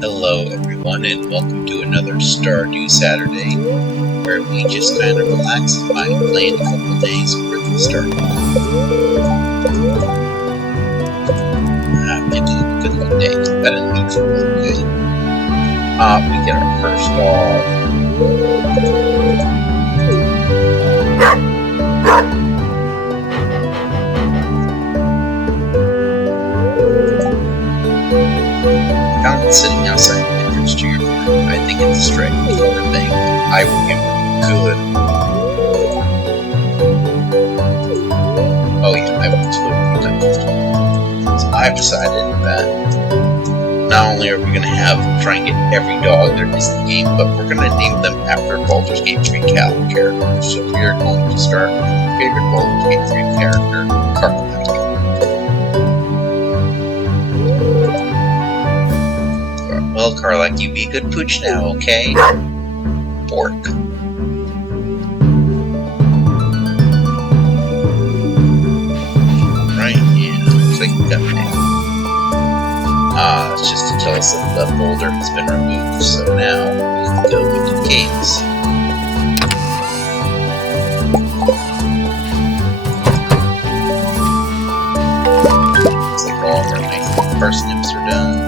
Hello everyone and welcome to another Stardew Saturday, where we just kind of relax by playing a couple days worth of Stardew. Making a good luck day. Got a neutral look good. We get our first dog. Found it sitting outside the entrance to your room. I think it's a straight forward thing. I will give it good. Oh yeah, I will totally touch this dog. So I've decided that not only are we going to try and get every dog there is in the game, but we're going to name them after Baldur's Gate 3 characters. So we are going to start with my favorite Baldur's Gate 3 character, Carl. Well, Karlak, you be a good pooch now, okay? Bork. Right, yeah, looks like we got it. It's just to tell us that the boulder has been removed, so now we can go into the caves. Looks like all of our nice parsnips are done.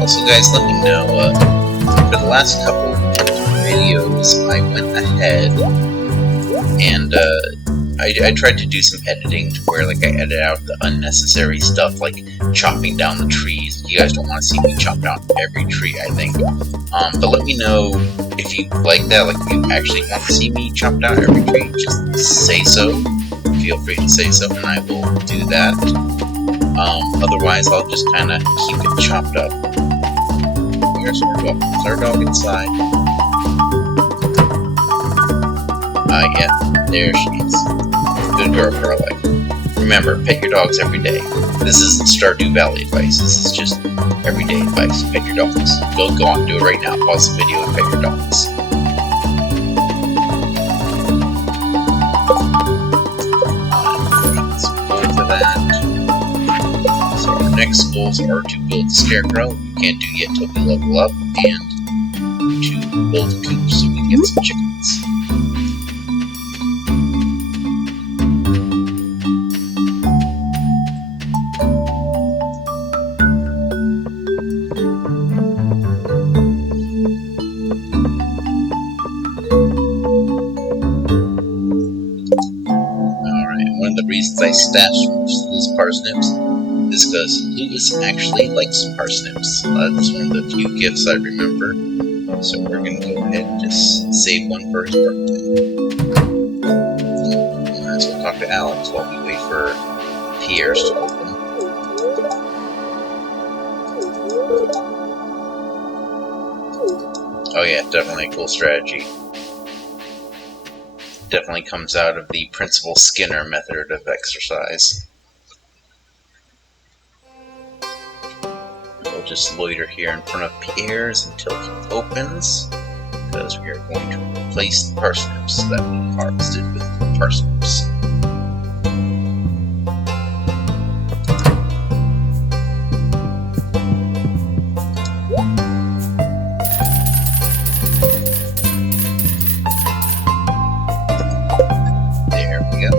Also guys, let me know, for the last couple videos, I went ahead and, I tried to do some editing to where, like, I edit out the unnecessary stuff, like chopping down the trees. You guys don't want to see me chop down every tree, I think. But let me know if you like that, like, if you actually want to see me chop down every tree, just say so. Feel free to say so, and I will do that. Otherwise, I'll just kind of keep it chopped up. Where's our dog? Is our dog inside? Yeah, there she is. Good girl, Karlak. Remember, pet your dogs every day. This isn't Stardew Valley advice, this is just everyday advice. Pet your dogs. Go on, do it right now. Pause the video and pet your dogs. Let's go for that. So our next goals are to build the scarecrow, we can't do yet till we level up, and to build a coop so we can get some chickens. Alright, one of the reasons I stashed most of those parsnips is because Lewis actually likes parsnips. That's one of the few gifts I remember. So we're going to go ahead and just save one for his birthday. Might as well talk to Alex while we wait for Pierre's to open. Oh yeah, definitely a cool strategy. Definitely comes out of the Principal Skinner method of exercise. We'll just loiter here in front of Pierre's until he opens, because we are going to replace the parsnips that we harvested with parsnips. There we go.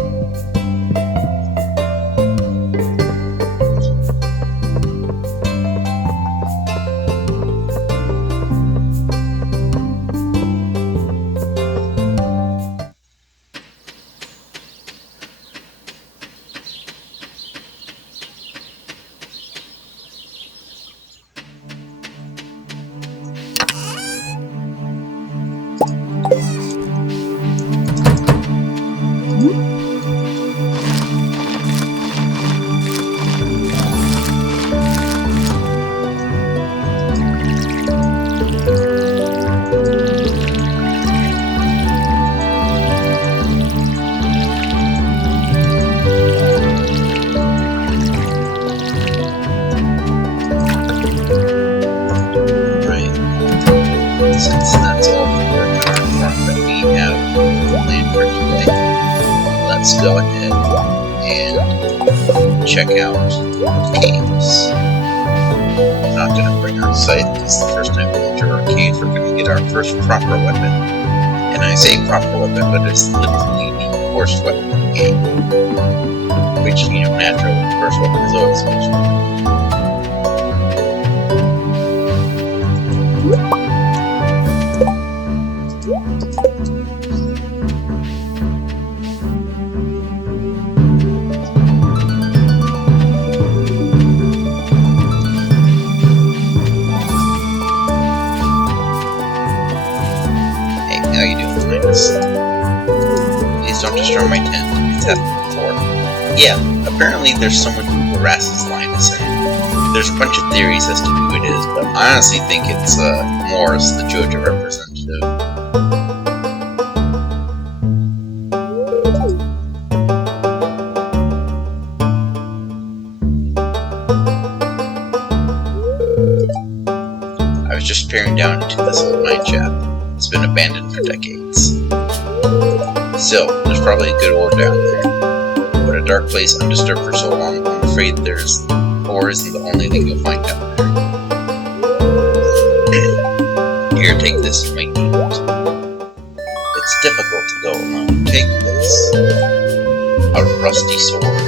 let's go ahead and check out the caves. I'm not going to bring our scythe because the first time we enter our cave, we're going to get our first proper weapon. And I say proper weapon, but it's literally the worst weapon in the game. Which, naturally, the first weapon is always the worst weapon. How you doing, Linus? Please don't destroy my tent. It's happened before. Yeah, apparently there's someone who harasses Linus, and there's a bunch of theories as to who it is, but I honestly think it's Morris, the Georgia representative. I was just peering down into this old mine shaft. It's been abandoned for decades. Still, there's probably a good ore down there. But a dark place undisturbed for so long, I'm afraid ore isn't the only thing you'll find down there. Here, take this, you might need it. It's difficult to go alone. Take this. A rusty sword.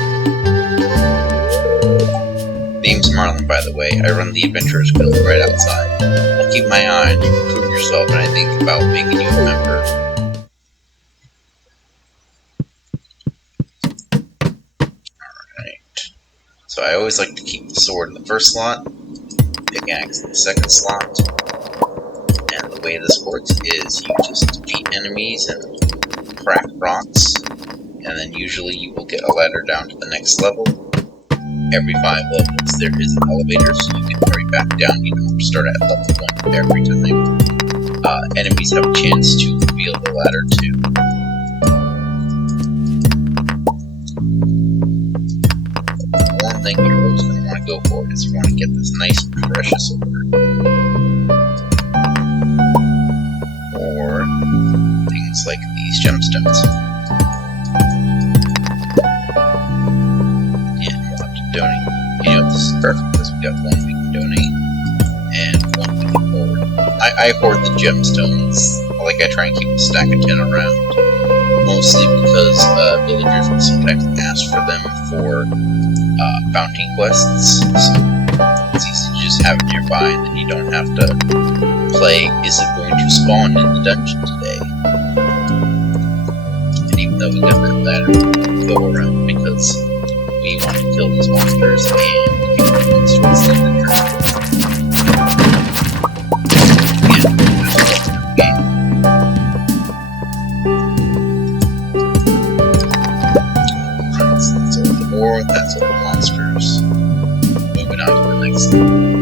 Name's Marlin, by the way. I run the Adventurers Guild right outside. I'll keep my eye on you, improve yourself, and I think about making you a member. Alright. So I always like to keep the sword in the first slot, pickaxe in the second slot, and the way this works is you just defeat enemies and crack rocks, and then usually you will get a ladder down to the next level. Every 5 levels there is an elevator, so you can hurry back down. You don't start at level 1 every time. Enemies have a chance to reveal the ladder too. One thing you're always going to want to go for is you want to get this nice precious sword. Or things like these gemstones. Donate. This is perfect because we got one we can donate and one we can hoard. I hoard the gemstones. I try and keep a stack of 10 around, mostly because villagers will sometimes ask for them for bounty quests. So it's easy to just have it nearby, and then you don't have to play, is it going to spawn in the dungeon today? And even though we got that ladder, we go around because we want to kill these monsters and get the monsters in the turn. That's all the ore, that's all the monsters. Moving on to the next one.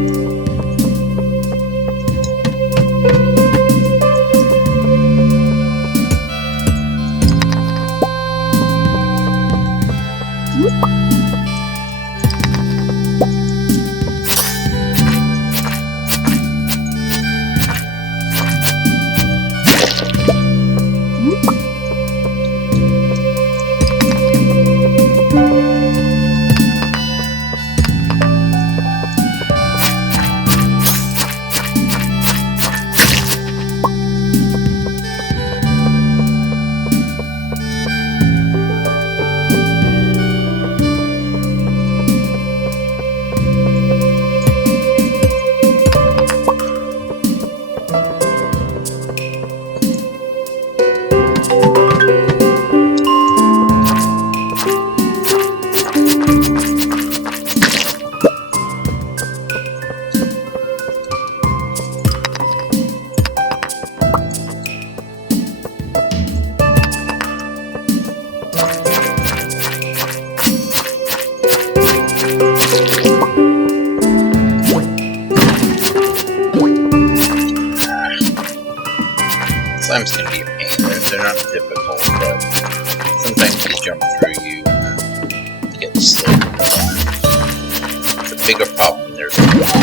Slime's gonna be a pain. They're not difficult, but sometimes they jump through you and get slow. It's a bigger problem when there's a lot.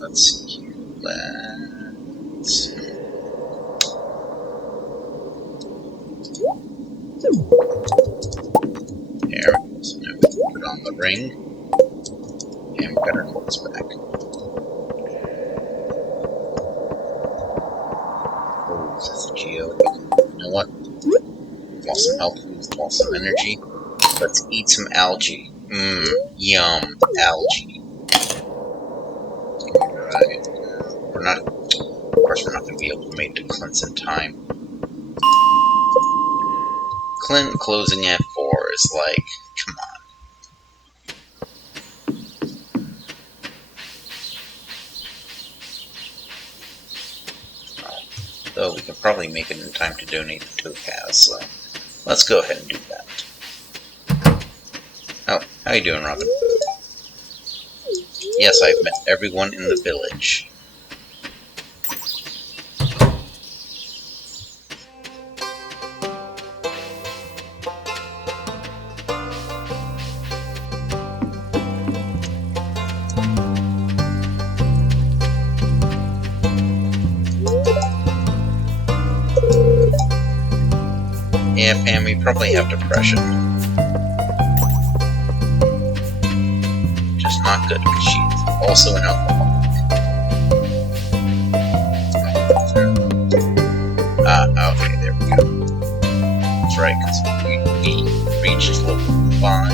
Let's see here. Let's There we go. So now we can put on the ring, and we got our quartz back. Oh, that's a geode. You know what? Want some health food, want some energy? Let's eat some algae. Mmm, yum, algae. Alright. We're not, of course we're not going to be able to make the cleanse in time. Clint closing at 4 is like, come on. Though we can probably make it in time to donate the topaz, so let's go ahead and do that. Oh, how you doing, Robin? Yes, I've met everyone in the village. Yeah, fam, we probably have depression. Just not good, because she's also an alcoholic. Okay, there we go. That's right, because we reached level 5.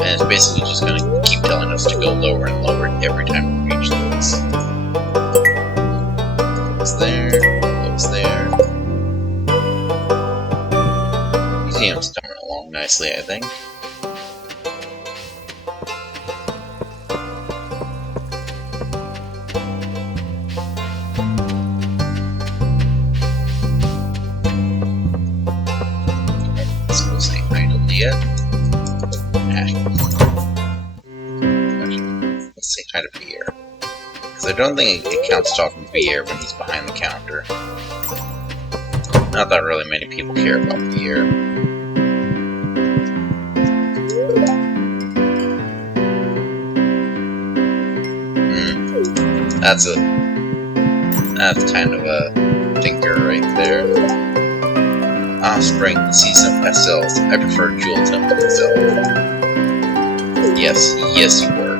And it's basically just going to keep telling us to go lower and lower every time we reach those. What's there? What's there? Museum's coming along nicely, I think. Let's go say hi to Leah. Let's say hi to Pierre. Because I don't think it counts talking to Pierre when he's behind the counter. Not that really many people care about Pierre. That's kind of a thinker right there. Ah, spring, the season of pastels. I prefer jewel tone pastel. Yes, yes you were.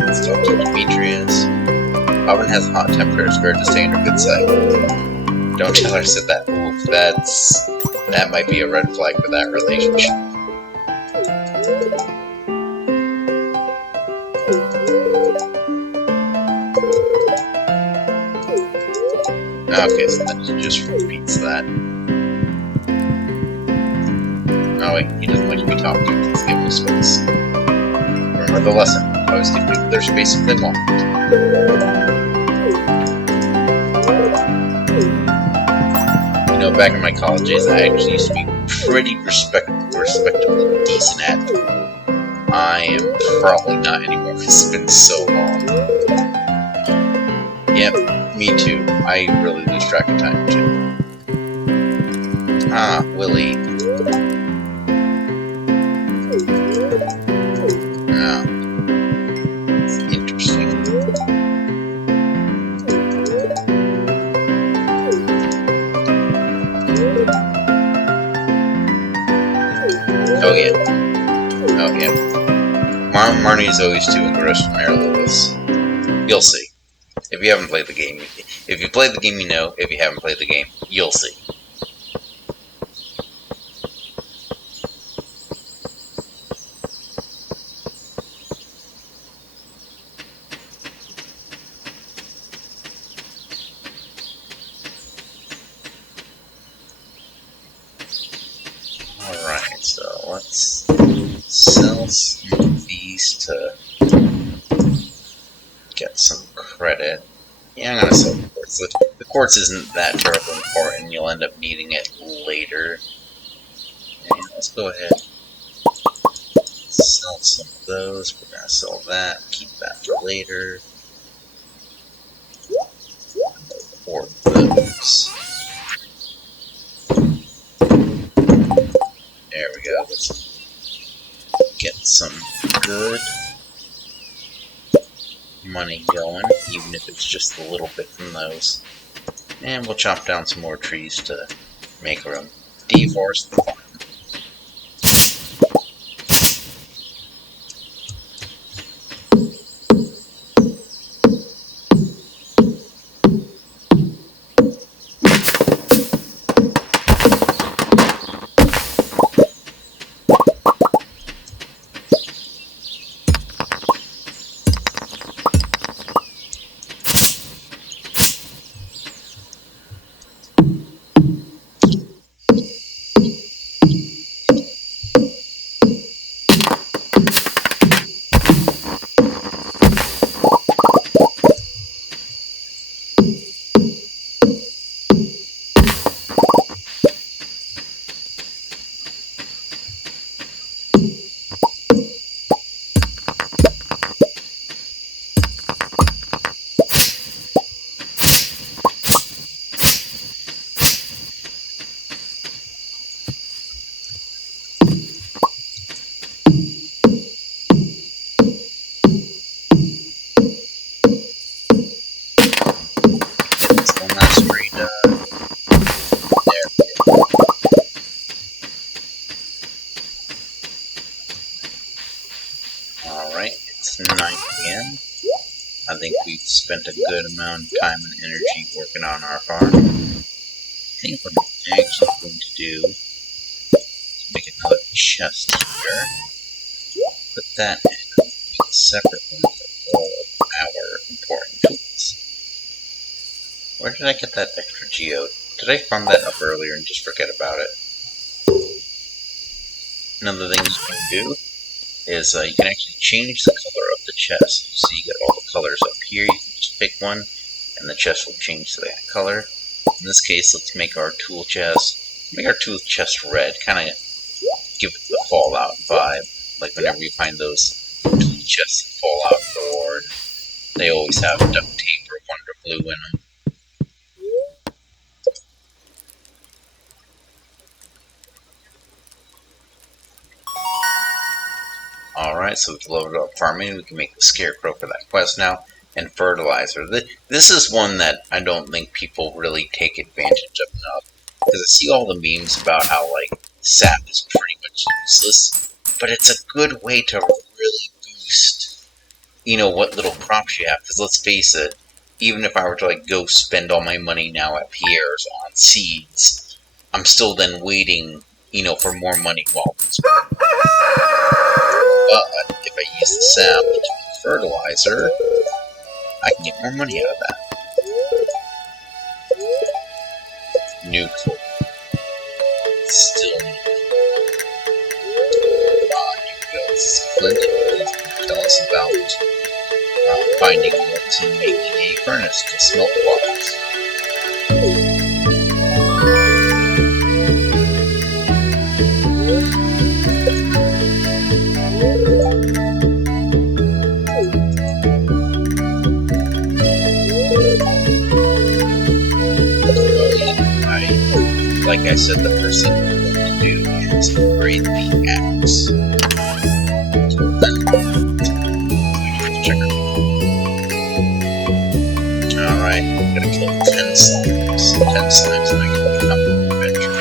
Let's talk to Demetrius. Robin has hot temperatures for her to stay on her good side. Don't tell her I said that. Oof, that might be a red flag for that relationship. Okay, so that just repeats that. Oh wait, he doesn't like to be talked to. Let's give him space. Remember the lesson. Always give people their space if they want. You know, back in my college days, I actually used to be pretty respectable, decent at it. I am probably not anymore. It's been so long. Yep, me too. I really lose track of time too. Ah, Willie. Ah, it's interesting. Oh yeah. Oh yeah. Marnie is always too engrossed in Mary Lewis. You'll see. If you haven't played the game, if you played the game, you know. If you haven't played the game, you'll see. Alright, so let's sell some of these to get some credit. Yeah, I'm gonna sell the quartz. The quartz isn't that terribly important. You'll end up needing it later. And let's go ahead and sell some of those. We're gonna sell that. Keep that for later. Or those. There we go. Let's get some money going, even if it's just a little bit from those. And we'll chop down some more trees to make room. Deforest the farm. It's 9 p.m. I think we've spent a good amount of time and energy working on our farm. I think what I'm actually going to do is make another chest here. Put that in, make a separate one for all of our important tools. Where did I get that extra geode? Did I farm that up earlier and just forget about it? Another thing you can do is you can actually change the color of the chest. So you get all the colors up here, you can just pick one, and the chest will change to that color. In this case, let's make our tool chest. Make our tool chest red, kind of give it the Fallout vibe. Like whenever you find those tool chests in Fallout 4, they always have duct tape or Wonder Glue in them. Alright, so we've leveled up farming. We can make the scarecrow for that quest now. And fertilizer. This is one that I don't think people really take advantage of enough. Because I see all the memes about how, like, sap is pretty much useless. But it's a good way to really boost, you know, what little crops you have. Because let's face it, even if I were to, like, go spend all my money now at Pierre's on seeds, I'm still then waiting, you know, for more money while it's But if I use the sap to make fertilizer, I can get more money out of that. Neutral. Still neutral. Here we go. This is Flint. He's going to tell us about finding what's in making a furnace to smelt blocks. Like I said, the first thing we're going to do is upgrade the axe. Alright, I'm gonna kill 10 slimes. 10 slimes and I can become an adventurer.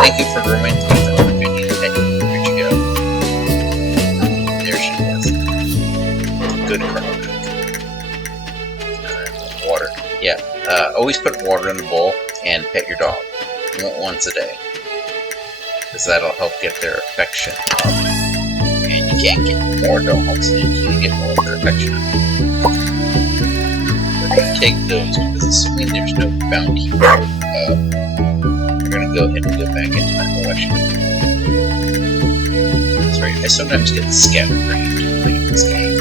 Thank you for reminding me of the video. Where'd you go? There she is. Good crop. Water. Yeah, always put water in the bowl and pet your dog. Once a day. Because that'll help get their affection up. And you can't get more dogs until you get more of their affection up. We're going to take those because assuming there's no bounty we're going to go ahead and go back into that collection. Sorry, I sometimes get scatterbrained playing this game.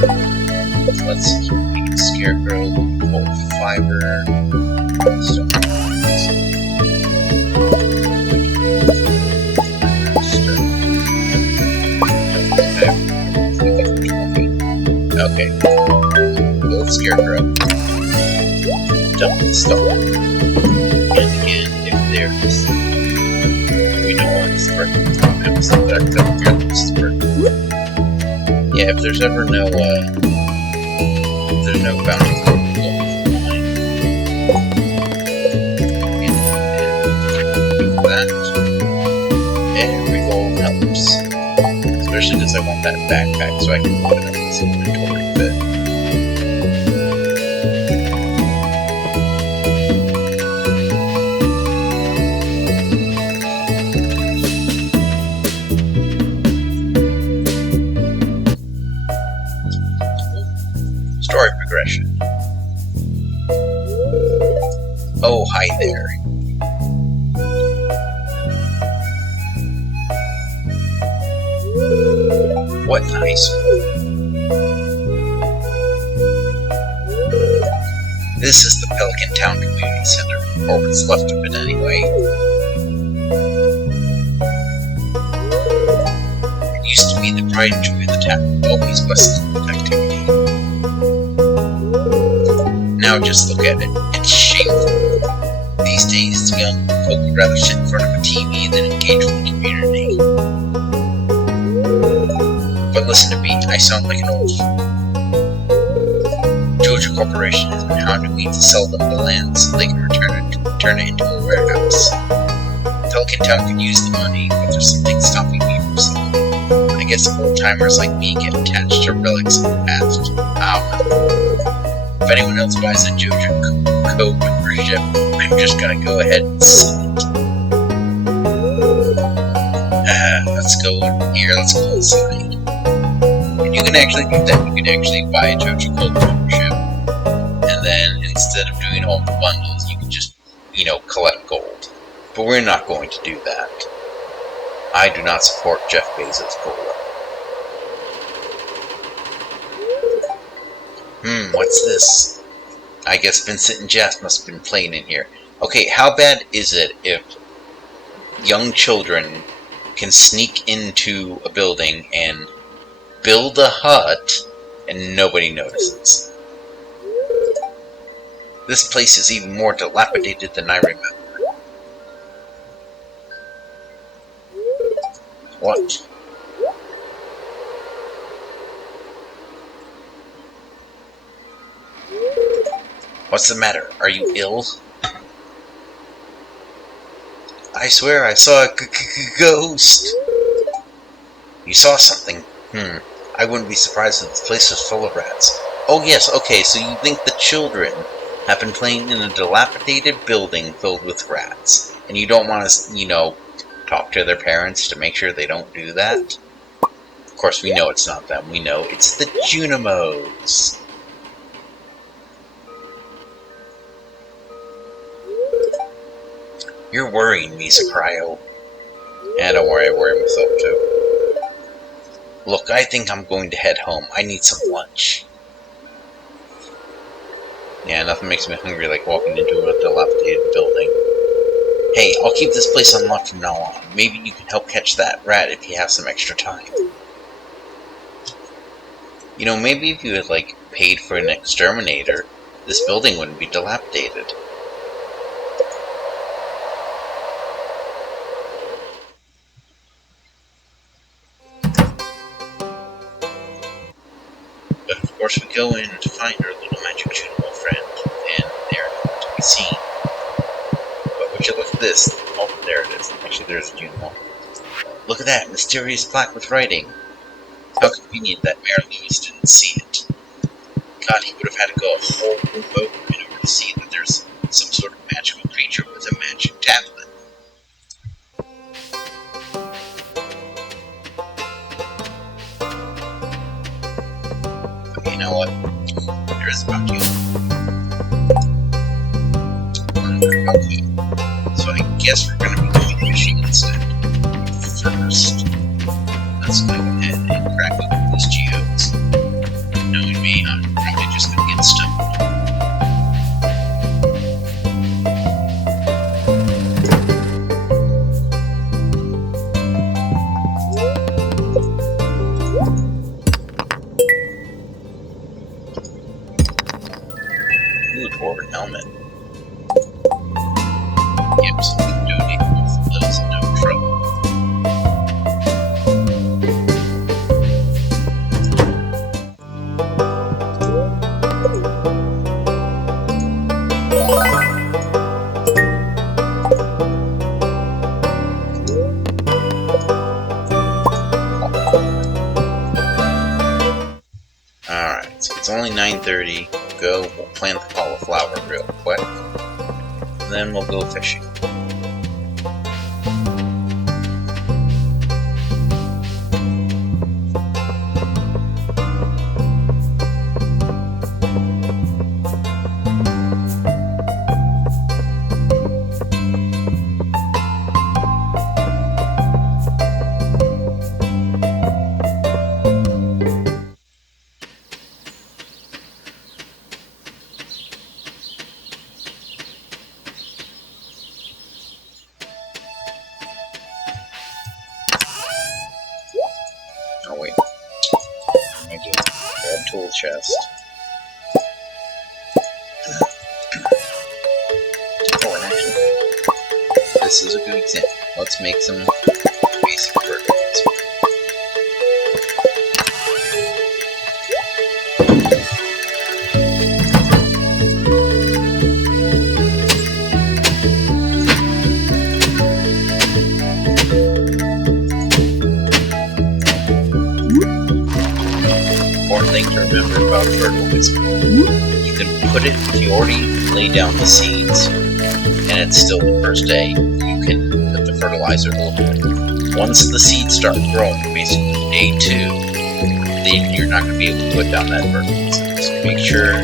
Let's see. We need scarecrow, gold fiber, stone. Okay. Gold scarecrow. Dump the stone. And again, if there's... we don't want this to work. Yeah, if there's ever no, if there's no bounty code, that, every gold helps. Especially because I want that backpack so I can put it in this inventory bit. Story progression. Oh, hi there. What nice. This is the Pelican Town Community Center, or what's left of it anyway. It used to be the pride and joy of the town, always bustling with activity. Now just look at it. It's shameful. These days, young folk would rather sit in front of a TV than engage with the community. But listen to me, I sound like an old fool. Jojo Corporation has been hounding me to sell them the land so they can turn it into a warehouse. Pelican Town could use the money, but there's something stopping me from selling. I guess old-timers like me get attached to relics of the past. Oh well. If anyone else buys a Jojo Coke with Grisha, I'm just gonna go ahead and sell it. Let's go here, let's go inside. And you can actually do that. You can actually buy a Jojo Coke membership. And then, instead of doing all the bundles, you can just, collect gold. But we're not going to do that. I do not support Jeff Bezos' cola. What's this? I guess Vincent and Jess must have been playing in here. Okay, how bad is it if young children can sneak into a building and build a hut and nobody notices? This place is even more dilapidated than I remember. What? What's the matter? Are you ill? I swear I saw a ghost. You saw something? I wouldn't be surprised if this place was full of rats. Oh yes, okay, so you think the children have been playing in a dilapidated building filled with rats, and you don't want to, talk to their parents to make sure they don't do that? Of course, we know it's not them. We know it's the Junimos. You're worrying me, Sakurai. Yeah, don't worry, I worry myself too. Look, I think I'm going to head home. I need some lunch. Yeah, nothing makes me hungry like walking into a dilapidated building. Hey, I'll keep this place unlocked from now on. Maybe you can help catch that rat if you have some extra time. Maybe if you had, paid for an exterminator, this building wouldn't be dilapidated. But of course we go in to find our little magic Junimo friend, and they're not to be seen. But would you look at this? Oh, there it is. Actually, there's a Junimo. Look at that mysterious plaque with writing. How convenient that Mayor Lewis didn't see it. God, he would have had to go a whole room over in order to see that there's some sort of magical creature with a magic tablet. You know what? There is about you. Okay. So I guess we're going to be doing the machine instead. First, let's go ahead the dwarven helmet. Yep, so we can donate both of those, no trouble. Alright, so it's only 9:30. We'll plant the cauliflower real quick. And then we'll go fishing. Oh wait, I do grab tool chest. Oh, and actually, this is a good example. Let's make some basic fertilizer. Important thing to remember about fertilizer. You can put it, if you already lay down the seeds, and it's still the first day, you can put the fertilizer a little bit. Once the seeds start growing, basically day 2, then you're not going to be able to put down that fertilizer. So make sure,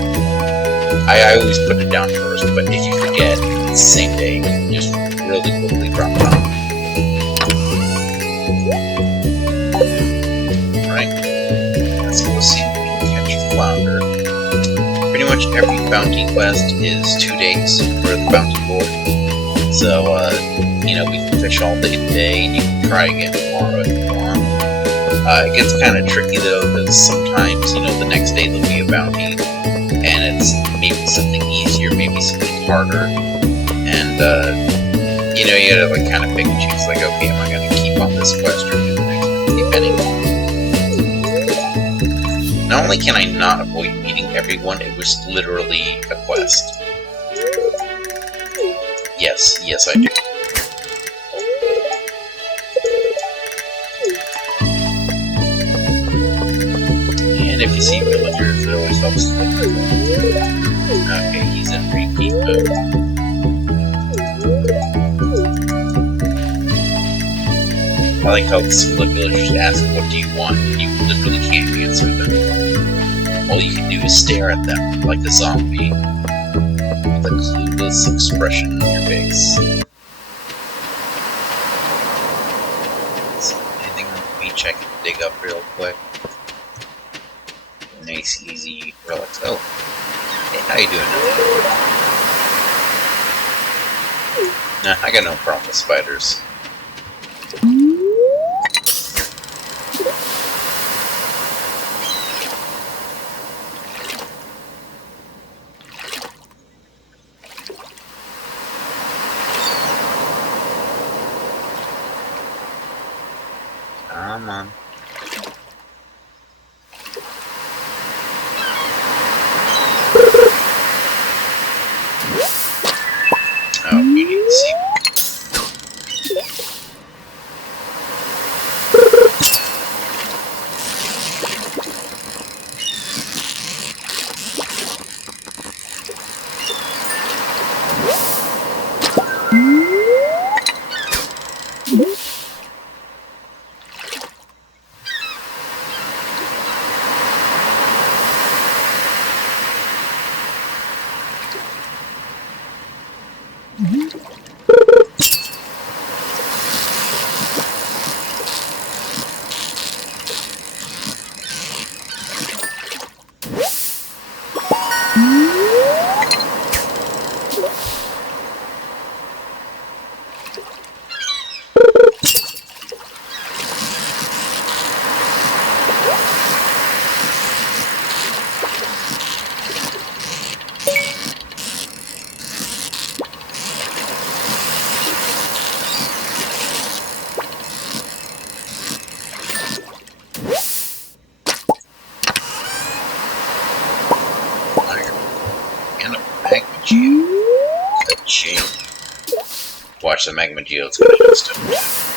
I always put it down first, but if you forget, it's the same day, you can just really quickly drop it on. Alright, let's go see if we can catch a flounder. Pretty much every bounty quest is 2 days for the bounty board. So, you know, we can fish all day today, and you can try again tomorrow if you want. It gets kind of tricky though, because sometimes, you know, the next day there'll be a bounty, and it's maybe something easier, maybe something harder, and, you know, you gotta, like, kind of pick and choose, like, okay, am I gonna keep on this quest or do the next one, depending. Not only can I not avoid meeting everyone, it was literally a quest. Yes, I do. And if you see villagers, it always helps to look at them. Okay, he's in repeat mode. I like how some of the villagers ask, what do you want? And you literally can't answer them. All you can do is stare at them like a zombie with a clueless expression on your face. So, anything on the beach I can dig up real quick? Nice, easy, relax. Oh, hey, how you doing? Nah, I got no problem with spiders. Come on. Oh, you need to see. Ka-ching. Watch the magma geode's gonna do stuff.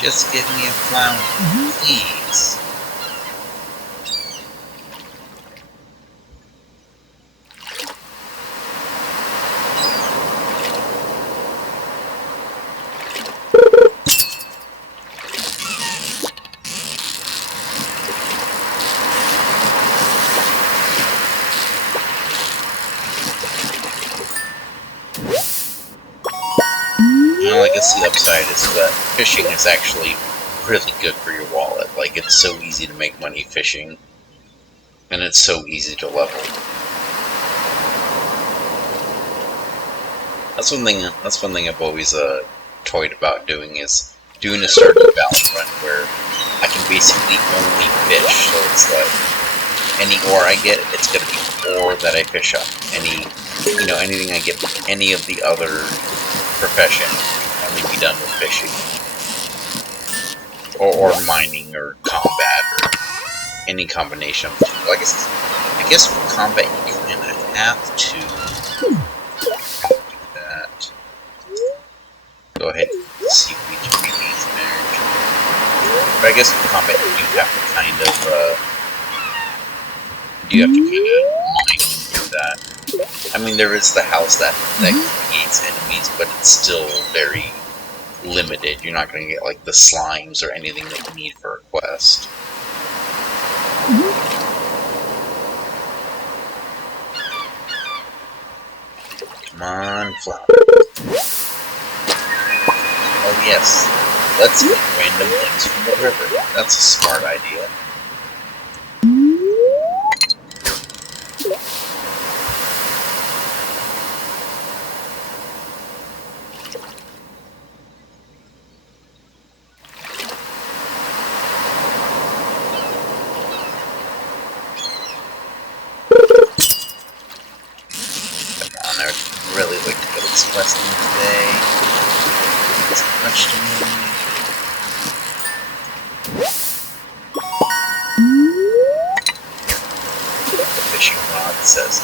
Just give me a flounder, please. Well, I guess the upside is that fishing is actually really good for your wallet. Like, it's so easy to make money fishing, and it's so easy to level. That's one thing I've always toyed about doing, is doing a Stardew Valley run where I can basically only fish. So it's like any ore I get, it's gonna be ore that I fish up. Anything I get, any of the other profession, only be done with fishing, or mining, or combat, or any combination of the two. Well, I guess with combat you kind of have to do that. Go ahead and see if we can release marriage. But I guess with combat you have to kind of mine through that. I mean, there is the house that creates enemies, but it's still very limited. You're not going to get, like, the slimes or anything that you need for a quest. Come on, flower. Oh, yes. Let's get random things from the river. That's a smart idea. Really like to go this questing today. It's much to me. The fishing rod says.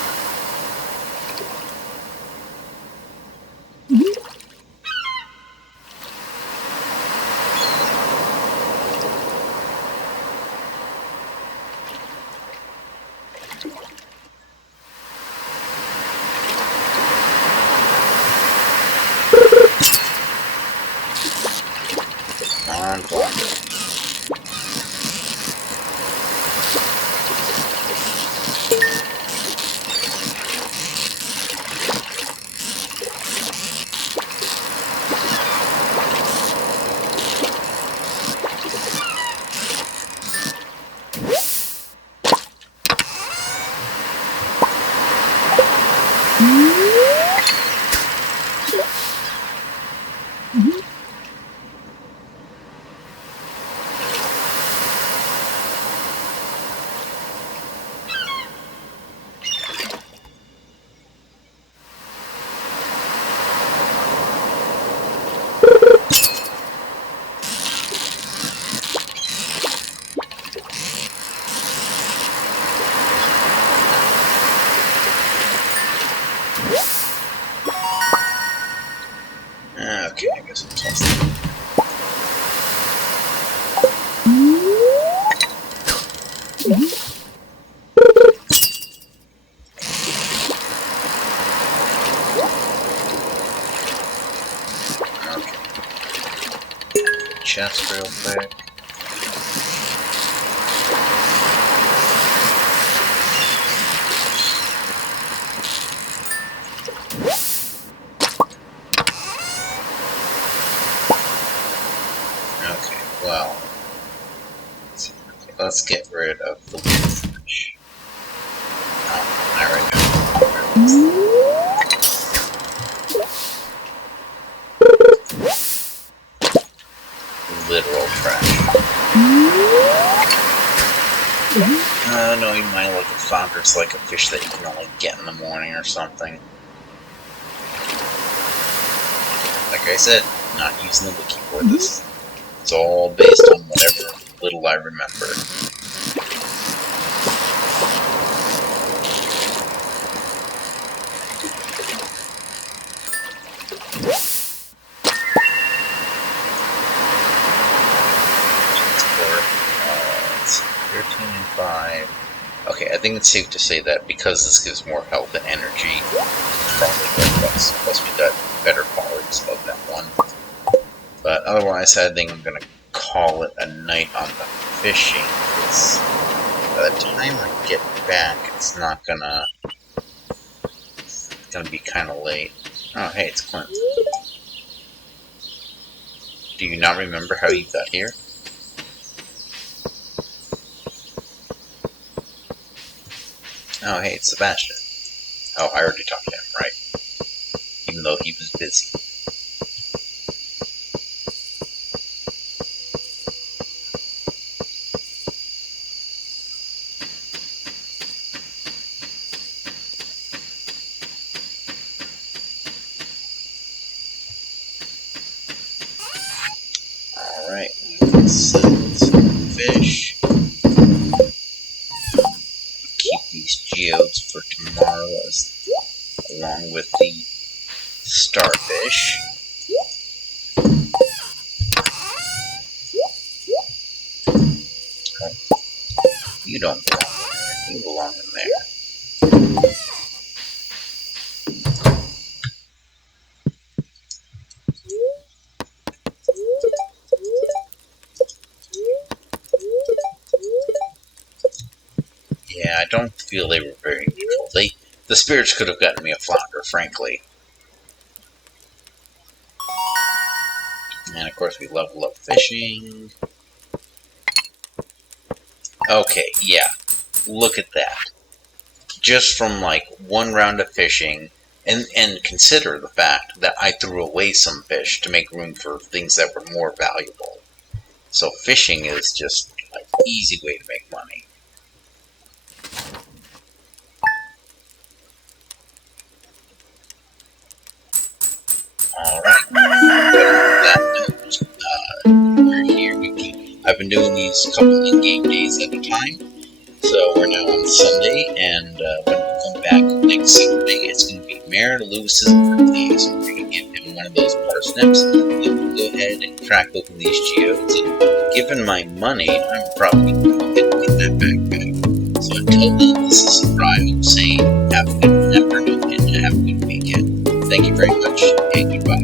chest real quick. Okay, well, let's get rid of the fish. Oh, I already know. Literal trash. No, you might like a flounder's like a fish that you can only get in the morning or something. Like I said, not using the wiki for this. It's all based on whatever little I remember. It's 13 and 5. Okay, I think it's safe to say that because this gives more health and energy, it's probably worth less. Plus we got better qualities of that one. But otherwise, I think I'm going to call it a night on the fishing. Because by the time I get back, it's not gonna... It's gonna be kind of late. Oh, hey, it's Clint. Do you not remember how you got here? Oh, hey, it's Sebastian. Oh, I already talked to him, right? Even though he was busy. Alright, we can sell some fish. Keep these geodes for tomorrow along with the starfish. Oh, you don't belong in there. You belong in there. Yeah, I don't feel they were very neutral. The spirits could have gotten me a flounder, frankly. And of course we level up fishing. Okay, yeah. Look at that. Just from like one round of fishing, and consider the fact that I threw away some fish to make room for things that were more valuable. So fishing is just an easy way to make money. Alright, that note, we're here. I've been doing these couple in-game days at a time, so we're now on Sunday, and when we come back next Sunday, it's going to be Mayor Lewis's birthday, so we're going to give him one of those parsnips, and we'll go ahead and crack open these geodes, and given my money, I'm probably going to get that backpack. So until then, this is Ryan saying, have a good afternoon, and have a good weekend. Thank you very much, and goodbye.